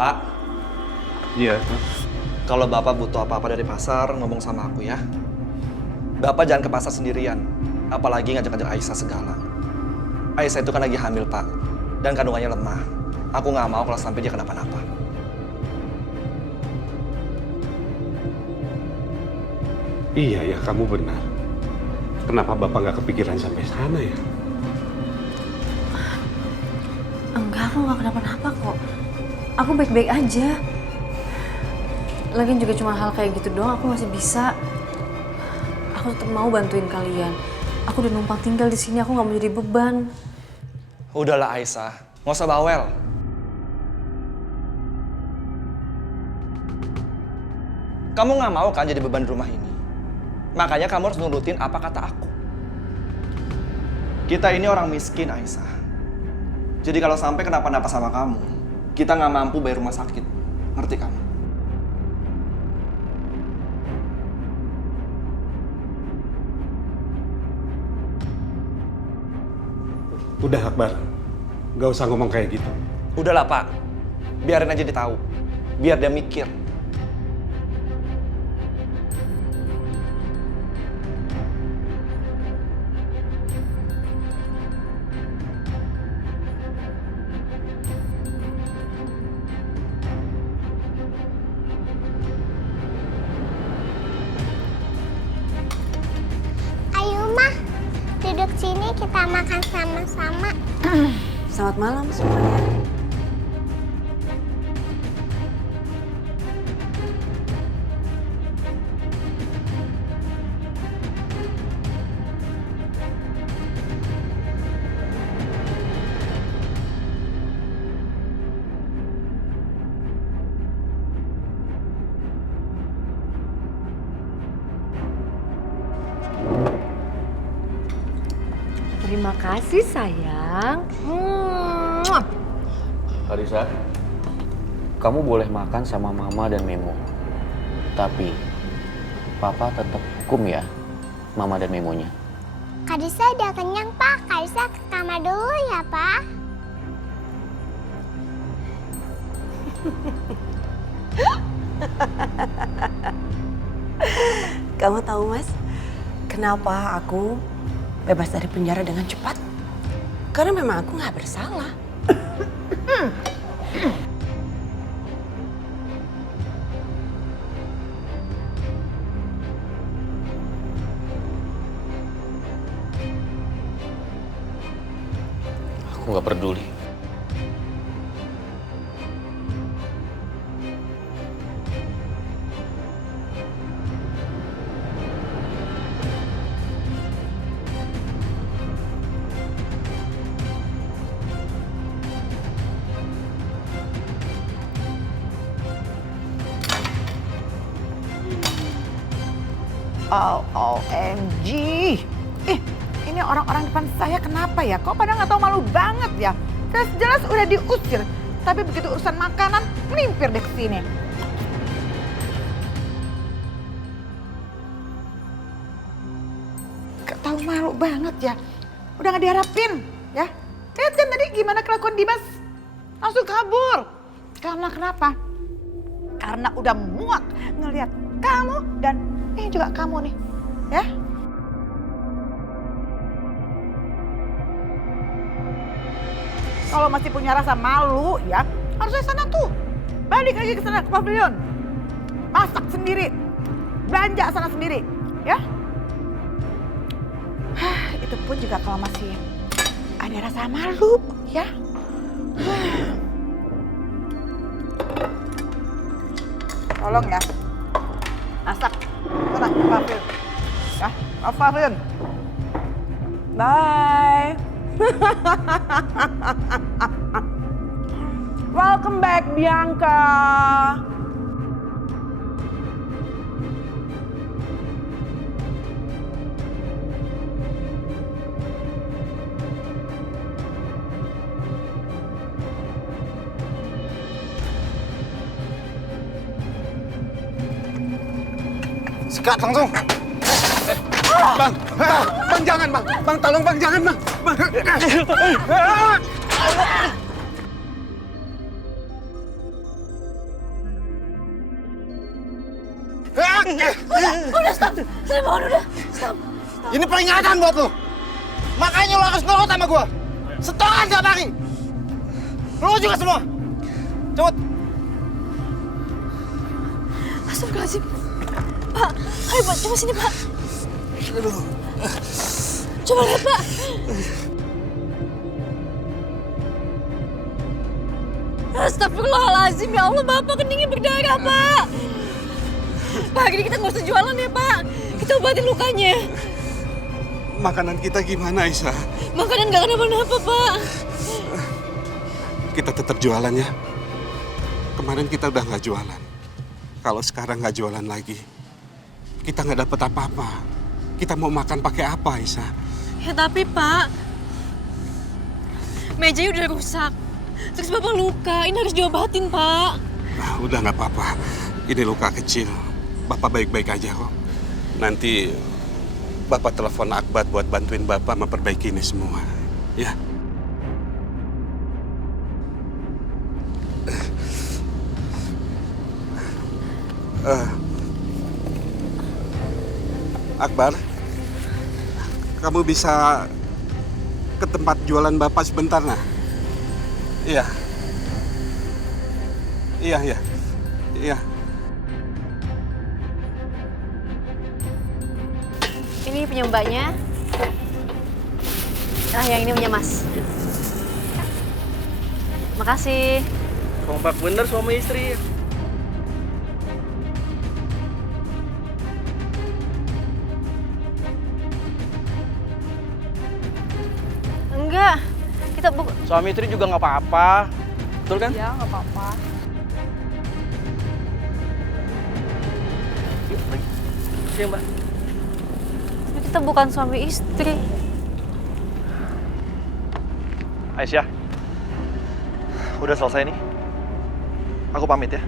Pak, Iya. kalau Bapak butuh apa-apa dari pasar, ngomong sama aku ya. Bapak jangan ke pasar sendirian, apalagi ngajak-ngajak Aisyah segala. Aisyah itu kan lagi hamil, Pak, dan kandungannya lemah. Aku nggak mau kalau sampai dia kenapa-napa. Iya ya, kamu benar. Kenapa Bapak nggak kepikiran sampai sana ya? Enggak, aku nggak kenapa-napa kok. Aku baik-baik aja. Lagian juga cuma hal kayak gitu doang, aku masih bisa. Aku tetap mau bantuin kalian. Aku udah numpang tinggal di sini, aku nggak mau jadi beban. Udahlah Aisyah, nggak usah bawel. Kamu nggak mau kan jadi beban di rumah ini? Makanya kamu harus nurutin apa kata aku. Kita ini orang miskin, Aisyah. Jadi kalau sampai kenapa-napa sama kamu, kita nggak mampu bayar rumah sakit. Ngerti kamu? Udah Akbar, nggak usah ngomong kayak gitu. Udahlah Pak, biarin aja dia tahu. Biar dia mikir. Ayo mah, duduk sini kita makan sama-sama. Selamat malam semuanya. Terima kasih sayang. Karissa, kamu boleh makan sama Mama dan Memo. Tapi, Papa tetap hukum ya, Mama dan Memonya. Karissa udah kenyang, Pak. Karissa ke kamar dulu ya, Pak. Kamu tahu Mas, kenapa aku bebas dari penjara dengan cepat? Karena memang aku nggak bersalah. Aku nggak peduli. OMG. Ini orang-orang depan saya kenapa ya? Kok pada nggak tahu malu banget ya? Jelas-jelas udah diusir. Tapi begitu urusan makanan, melimpir deh ke sini. Gak tahu malu banget ya. Udah nggak diharapin ya. Lihat kan tadi gimana kelakuan Dimas. Langsung kabur. Karena kenapa? Karena udah muak ngelihat kamu dan ini juga kamu nih, ya. Kalau masih punya rasa malu ya, harusnya sana tuh. Balik lagi ke sana, ke pavilion. Masak sendiri, belanja sana sendiri, ya. Itu pun juga kalau masih ada rasa malu, ya. Tolong ya, masak. Sana, ke pavilion. Ya, ke pavilion. Bye. Welcome back, Bianca. Sikat langsung. Bang jangan bang. Bang tolong bang, jangan bang. Udah stop. Saya mohon udah. Stop. Ini peringatan buat lu. Makanya lu harus nurut sama gua. Setoran tiap hari. Lu juga semua. Cepet. Astagfirullahaladzim. Pak, ayo Pak, coba sini Pak. Coba lihat Pak. Astagfirullahaladzim, ya Allah Bapak keningnya berdarah Pak. Pak, ini kita nggak usah jualan ya Pak. Kita obatin lukanya. Makanan kita gimana, Aisyah? Makanan nggak kenapa-napa Pak. Kita tetap jualan ya. Kemarin kita udah nggak jualan. Kalau sekarang nggak jualan lagi, kita nggak dapat apa-apa. Kita mau makan pakai apa, Aisyah? Ya tapi Pak, mejanya udah rusak. Terus Bapak luka, ini harus diobatin Pak. Nah, udah nggak apa-apa. Ini luka kecil. Bapak baik-baik aja kok. Nanti Bapak telepon Akbar buat bantuin Bapak memperbaiki ini semua. Ya. Akbar, kamu bisa ke tempat jualan Bapak sebentar, nah? Iya. Iya. Ini punya mbaknya. Nah, yang ini punya Mas. Makasih. Kompak bener suami istri. Enggak, kita Suami istri juga nggak apa-apa. Betul kan? Ya, nggak apa-apa. Iya, Mbak. Kita bukan suami istri. Aisyah, udah selesai nih. Aku pamit ya.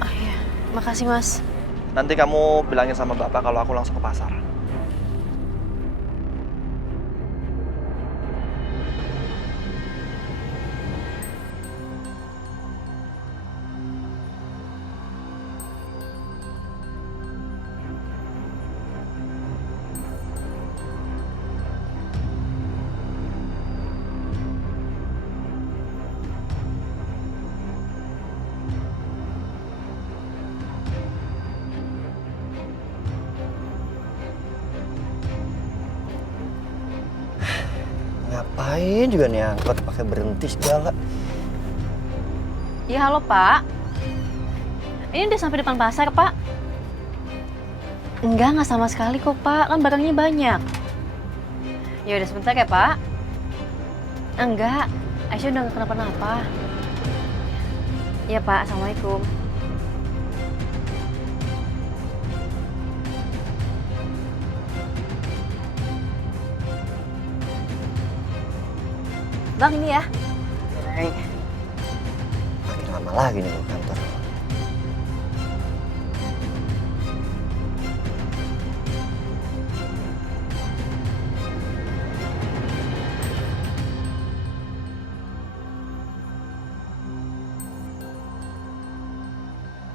Oh iya, makasih Mas. Nanti kamu bilangin sama Bapak kalau aku langsung ke pasar. Ngapain juga nih angkot pakai berhenti segala. Ya halo Pak. Ini udah sampai depan pasar Pak. Enggak sama sekali kok Pak. Kan barangnya banyak. Ya udah sebentar ya Pak. Enggak, Aisyah udah gak kenapa-napa. Iya Pak, Assalamualaikum. Bang ini ya. Makin lama lagi nih ke kantor.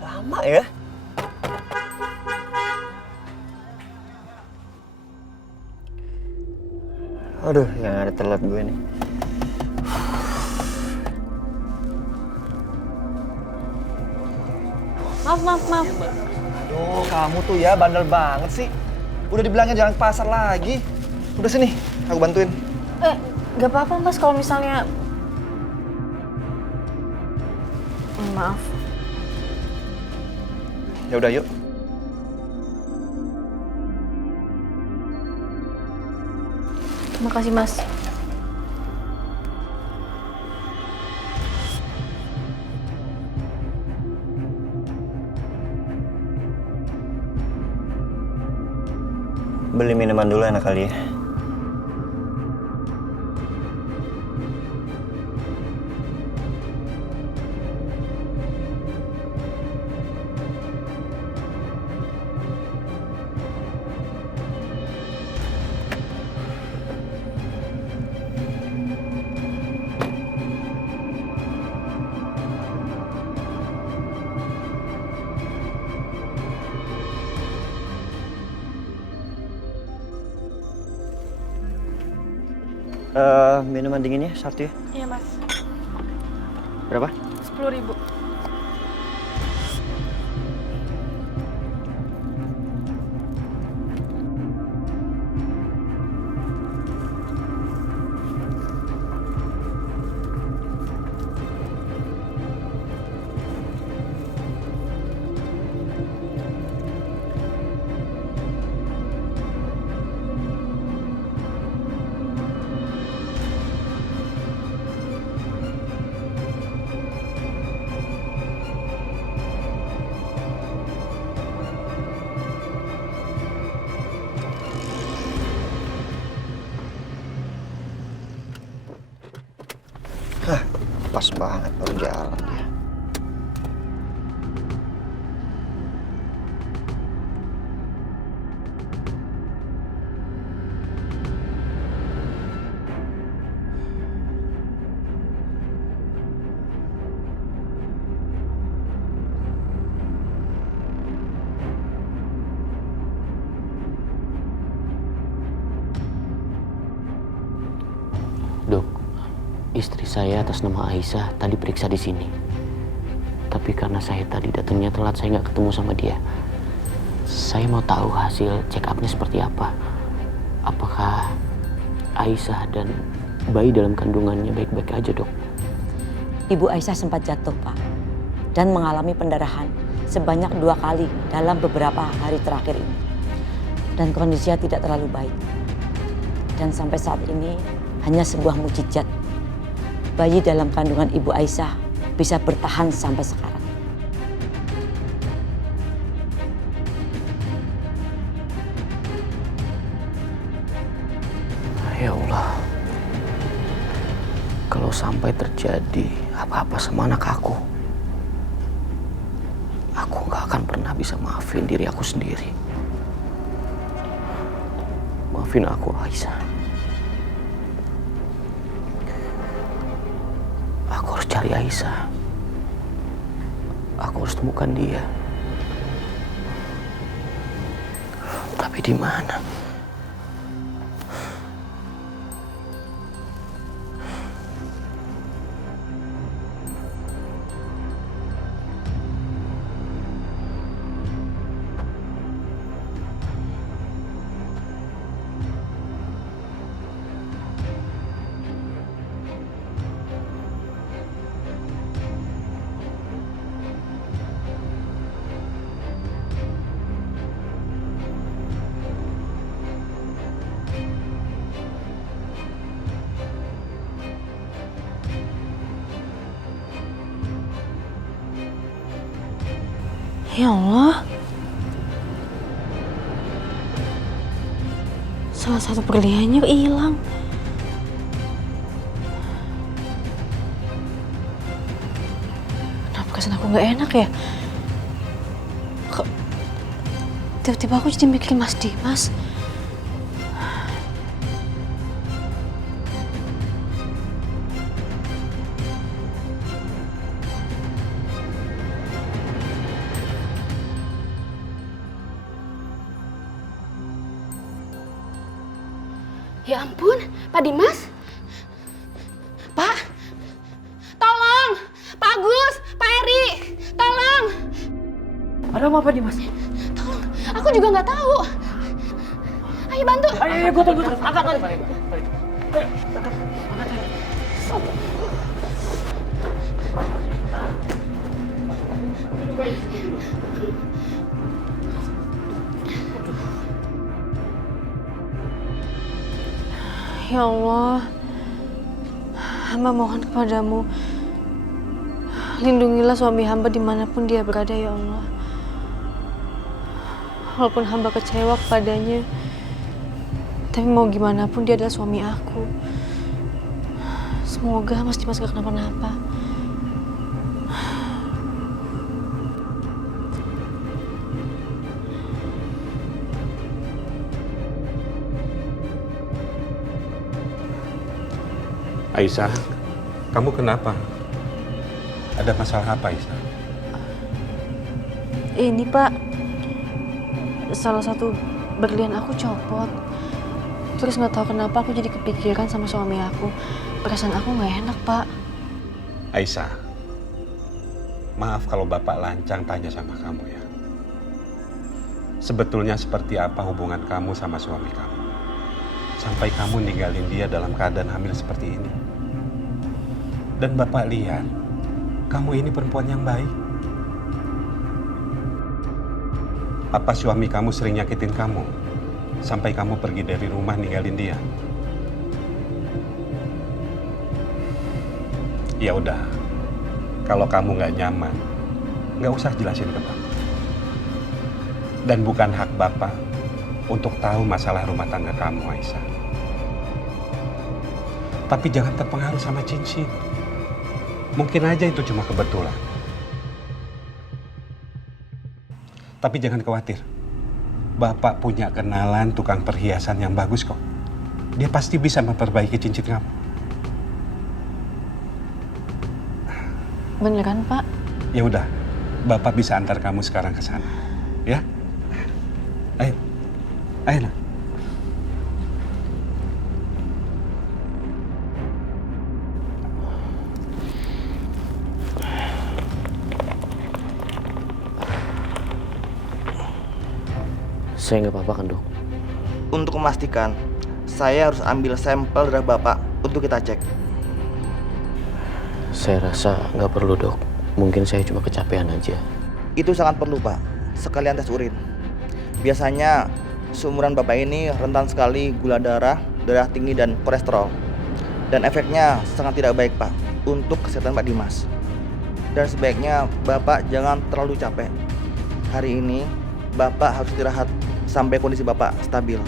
Lama ya? Aduh, yang ada telat gue nih. Maaf. Aduh, kamu tuh ya bandel banget sih. Udah dibilangnya jangan ke pasar lagi. Udah sini, aku bantuin. Gak apa-apa Mas kalau misalnya... Maaf. Ya udah yuk. Makasih Mas. Beli minuman dulu enak kali ya. Minuman dinginnya satu ya. Iya mas, Berapa? 10.000. Pas banget baru jalan ya. Dok, istri saya atas nama Aisyah tadi periksa di sini. Tapi karena saya tadi datangnya telat, saya nggak ketemu sama dia. Saya mau tahu hasil check up-nya seperti apa. Apakah Aisyah dan bayi dalam kandungannya baik-baik aja, Dok? Ibu Aisyah sempat jatuh, Pak, dan mengalami pendarahan sebanyak 2 kali dalam beberapa hari terakhir ini. Dan kondisinya tidak terlalu baik. Dan sampai saat ini hanya sebuah mukjizat. Bayi dalam kandungan Ibu Aisyah bisa bertahan sampai sekarang. Ya Allah, kalau sampai terjadi apa-apa sama anak aku nggak akan pernah bisa maafin diri aku sendiri. Maafin aku, Aisyah. Aku harus cari Aisyah. Aku harus temukan dia. Tapi di mana? Ya Allah. Salah satu berliannya hilang. Kenapa kesan aku nggak enak ya? Kok tiba-tiba aku jadi mikirin Mas Dimas. Ya ampun, Pak Dimas. Pak, tolong. Pak Agus, Pak Eri, tolong. Ada apa, Pak Dimas? Tolong, aku juga nggak tahu. Ayo bantu. Ayo, gue tunggu. Angkat, Ya Allah, hamba mohon kepadamu, lindungilah suami hamba dimanapun dia berada, ya Allah. Walaupun hamba kecewa kepadanya, tapi mau gimana pun dia adalah suami aku. Semoga Mas Dimas gak kenapa-napa. Aisyah, kamu kenapa? Ada masalah apa, Aisyah? Ini Pak, salah satu berlian aku copot. Terus nggak tahu kenapa aku jadi pikirkan sama suami aku. Perasaan aku nggak enak, Pak. Aisyah, maaf kalau Bapak lancang tanya sama kamu ya. Sebetulnya seperti apa hubungan kamu sama suami kamu? Sampai kamu ninggalin dia dalam keadaan hamil seperti ini. Dan Bapak lihat, kamu ini perempuan yang baik. Apa suami kamu sering nyakitin kamu? Sampai kamu pergi dari rumah ninggalin dia? Ya udah, kalau kamu nggak nyaman, nggak usah jelasin ke Bapak. Dan bukan hak Bapak untuk tahu masalah rumah tangga kamu, Aisyah. Tapi jangan terpengaruh sama cincin. Mungkin aja itu cuma kebetulan. Tapi jangan khawatir. Bapak punya kenalan tukang perhiasan yang bagus kok. Dia pasti bisa memperbaiki cincin kamu. Beneran, Pak? Ya udah, Bapak bisa antar kamu sekarang ke sana. Ya? Ayo. Ayo, nak. Saya nggak apa-apa kan, Dok? Untuk memastikan, saya harus ambil sampel darah Bapak untuk kita cek. Saya rasa nggak perlu, Dok. Mungkin saya cuma kecapean aja. Itu sangat perlu, Pak. Sekalian tes urin. Biasanya seumuran Bapak ini rentan sekali gula darah tinggi dan kolesterol. Dan efeknya sangat tidak baik, Pak, untuk kesehatan Pak Dimas. Dan sebaiknya Bapak jangan terlalu capek. Hari ini Bapak harus istirahat sampai kondisi Bapak stabil.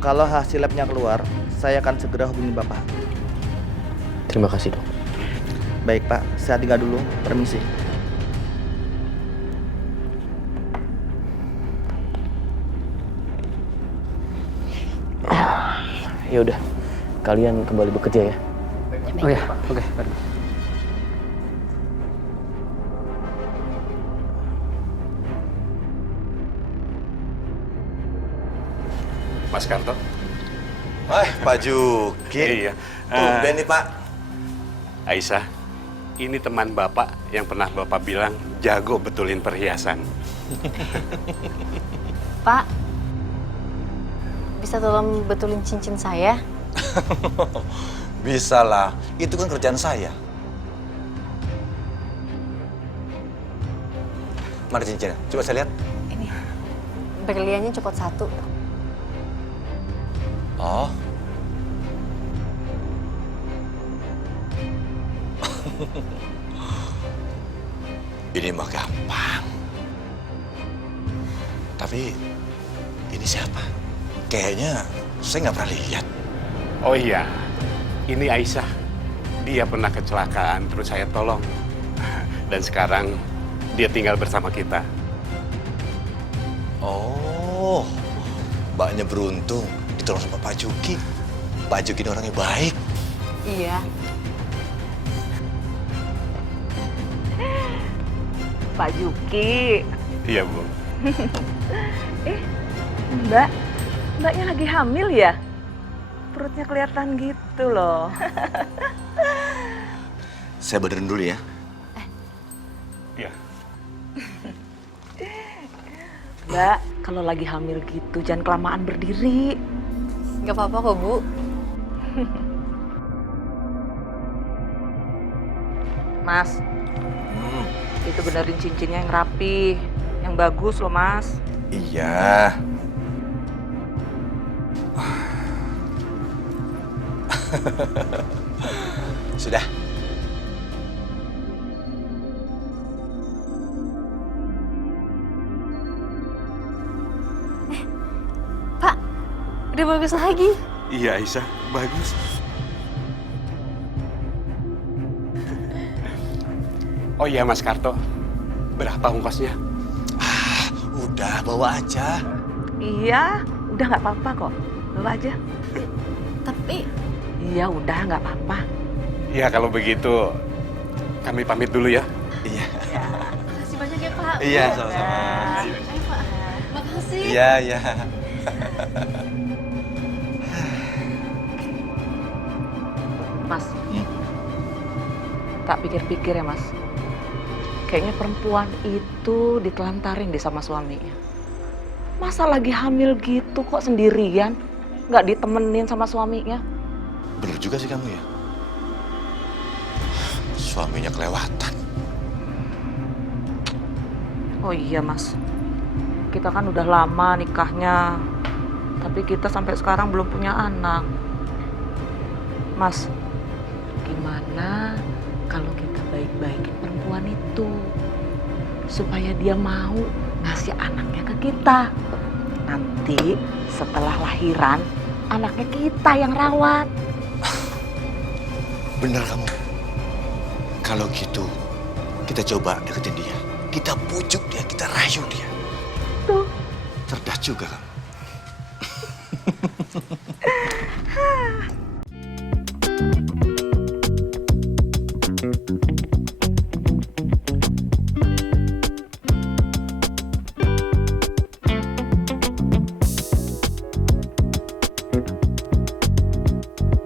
Kalau hasil labnya keluar, saya akan segera hubungi Bapak. Terima kasih, Dok. Baik, Pak. Saya tinggal dulu. Permisi. Ya udah, kalian kembali bekerja ya. Oh ya, oke. Mas Karto. Pak Juki. Iya. Tumben nih, Pak. Aisyah, ini teman Bapak yang pernah Bapak bilang jago betulin perhiasan. Pak, bisa tolong betulin cincin saya? Bisa lah, itu kan kerjaan saya. Mana cincinnya? Coba saya lihat. Ini, berliannya copot 1. Oh. Ini mah gampang. Tapi ini siapa? Kayaknya saya nggak pernah lihat. Oh iya, ini Aisyah. Dia pernah kecelakaan, terus saya tolong. Dan sekarang dia tinggal bersama kita. Oh, Mbaknya beruntung ditolong sama Pak Juki. Pak Juki ini orangnya baik. Iya. Pak Juki. Iya, Bu. Mbaknya lagi hamil ya? Perutnya kelihatan gitu loh. Saya benerin dulu ya. Iya. Mbak, kalau lagi hamil gitu jangan kelamaan berdiri. Gak apa-apa kok, Bu. Mas, itu benerin cincinnya yang rapi, yang bagus loh, Mas. Iya. Sudah. Pak, udah bagus lagi. Iya, Aisyah. Bagus. Oh iya, Mas Karto. Berapa ongkosnya? Udah, bawa aja. Iya, udah nggak apa-apa kok. Bawa aja. Tapi... Iya, udah nggak apa-apa. Ya, kalau begitu kami pamit dulu ya. Iya. Makasih banyak ya, Pak. Iya, sama-sama. Ayo, Pak. Makasih. Iya, iya. Mas, tak pikir-pikir ya Mas, kayaknya perempuan itu ditelantarin deh sama suaminya. Masa lagi hamil gitu kok sendirian, nggak ditemenin sama suaminya? Bener juga sih kamu ya. Suaminya kelewatan. Oh iya Mas, kita kan udah lama nikahnya, tapi kita sampai sekarang belum punya anak. Mas, gimana kalau kita baik-baikin perempuan itu supaya dia mau ngasih anaknya ke kita? Nanti setelah lahiran, anaknya kita yang rawat. Bener kamu. Kalau gitu, kita coba deketin dia. Kita pujuk dia, kita rayu dia. Tuh. Cerdas juga kamu.